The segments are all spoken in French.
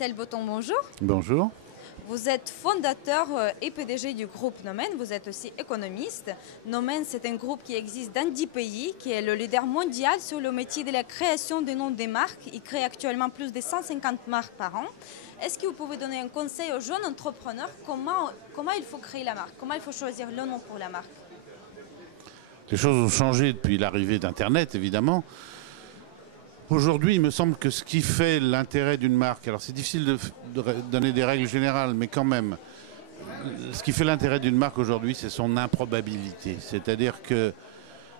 Marcel Botton, bonjour. Bonjour. Vous êtes fondateur et PDG du groupe Nomen, vous êtes aussi économiste. Nomen, c'est un groupe qui existe dans 10 pays, qui est le leader mondial sur le métier de la création des noms des marques. Il crée actuellement plus de 150 marques par an. Est-ce que vous pouvez donner un conseil aux jeunes entrepreneurs comment il faut créer la marque, comment il faut choisir le nom pour la marque? Les choses ont changé depuis l'arrivée d'Internet, évidemment. Aujourd'hui, il me semble que ce qui fait l'intérêt d'une marque, alors c'est difficile de donner des règles générales, mais quand même, ce qui fait l'intérêt d'une marque aujourd'hui, c'est son improbabilité. C'est-à-dire que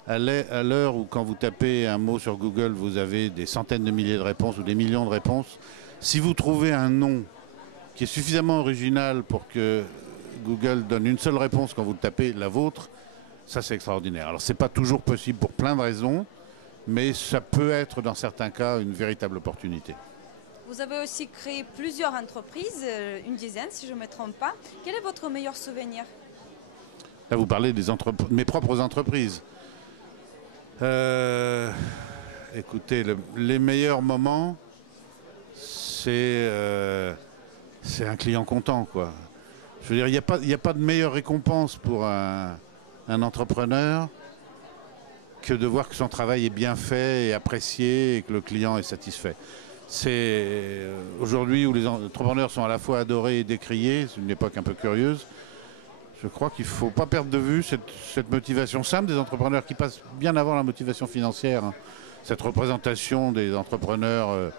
à l'heure où quand vous tapez un mot sur Google, vous avez des centaines de milliers de réponses ou des millions de réponses, si vous trouvez un nom qui est suffisamment original pour que Google donne une seule réponse quand vous tapez la vôtre, ça c'est extraordinaire. Alors c'est pas toujours possible pour plein de raisons, mais ça peut être dans certains cas une véritable opportunité. Vous avez aussi créé plusieurs entreprises, une dizaine si je ne me trompe pas. Quel est votre meilleur souvenir? Là vous parlez de mes propres entreprises. Écoutez, les meilleurs moments, c'est un client content, quoi. Je veux dire, il n'y a pas de meilleure récompense pour un entrepreneur que de voir que son travail est bien fait et apprécié et que le client est satisfait. C'est aujourd'hui où les entrepreneurs sont à la fois adorés et décriés, c'est une époque un peu curieuse. Je crois qu'il ne faut pas perdre de vue cette motivation simple des entrepreneurs qui passe bien avant la motivation financière, hein. Cette représentation des entrepreneurs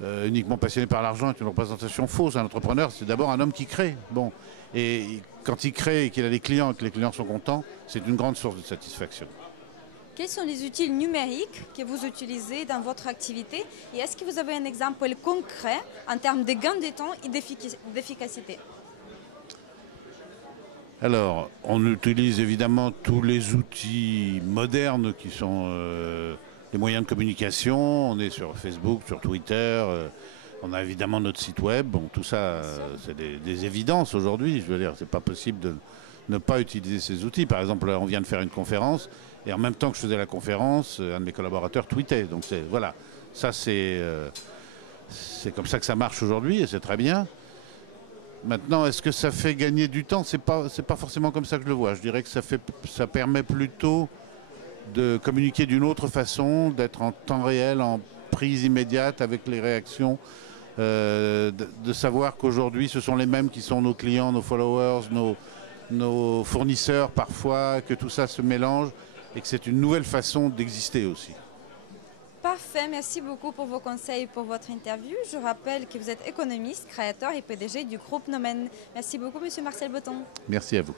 uniquement passionnés par l'argent est une représentation fausse. Un entrepreneur, c'est d'abord un homme qui crée. Bon. Et quand il crée et qu'il a des clients et que les clients sont contents, c'est une grande source de satisfaction. Quels sont les outils numériques que vous utilisez dans votre activité et est-ce que vous avez un exemple concret en termes de gain de temps et d'efficacité? Alors, on utilise évidemment tous les outils modernes qui sont les moyens de communication. On est sur Facebook, sur Twitter. On a évidemment notre site web. Bon, tout ça, c'est des évidences aujourd'hui. Je veux dire, c'est pas possible de ne pas utiliser ces outils. Par exemple, on vient de faire une conférence et en même temps que je faisais la conférence, un de mes collaborateurs tweetait. Donc voilà, ça c'est comme ça que ça marche aujourd'hui et c'est très bien. Maintenant, est-ce que ça fait gagner du temps? C'est pas forcément comme ça que je le vois. Je dirais que ça permet plutôt de communiquer d'une autre façon, d'être en temps réel, en prise immédiate avec les réactions, de savoir qu'aujourd'hui, ce sont les mêmes qui sont nos clients, nos followers, nos fournisseurs parfois, que tout ça se mélange et que c'est une nouvelle façon d'exister aussi. Parfait, merci beaucoup pour vos conseils et pour votre interview. Je rappelle que vous êtes économiste, créateur et PDG du groupe Nomen. Merci beaucoup, Monsieur Marcel Botton. Merci à vous.